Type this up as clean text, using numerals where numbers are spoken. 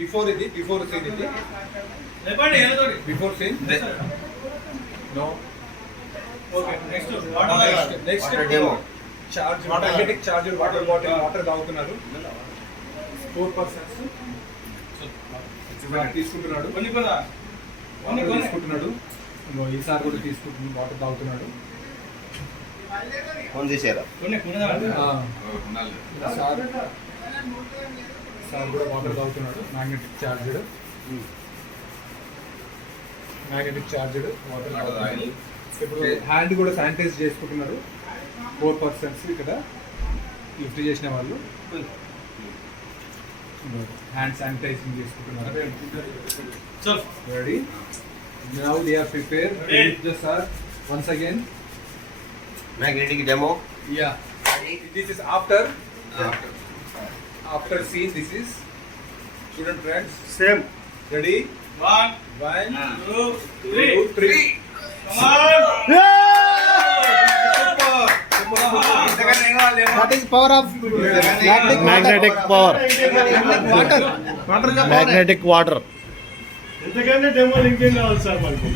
Before scene ఇది. Before scene. No. Okay. Next. Next demo. Charge. Magnetic charger water bottle water తాగుతున్నారు. 4 persons. తీసుకుంటున్నాడు. తీసుకుంటున్నాడు. ఈసారి కూడా తీసుకుంటున్నాడు. వాటర్ తాగుతున్నాడు. ఫోన్ చేశారా? సార్ కూడా వాటర్ తాగుతున్నాడు. మ్యాగ్నెటిక్ చార్జెడ్ వాటర్ తాగుతున్నాడు. ఇప్పుడు హ్యాండ్ కూడా శానిటైజ్ చేసుకుంటున్నారు. 4 persons ఇక్కడ లిఫ్ట్ చేసిన వాళ్ళు హ్యాండ్ శానిటైజింగ్ చేసుకుంటున్నారు. Ready now they are prepare just sir once again Magnetic demo. Yeah. This is after scene. This is student friends. Same. Ready? 1, 2, 3. Come on! What is power of magnetic power? Water. Magnetic water. ఎంతకైనా demo link కావాలి సార్ మనకి.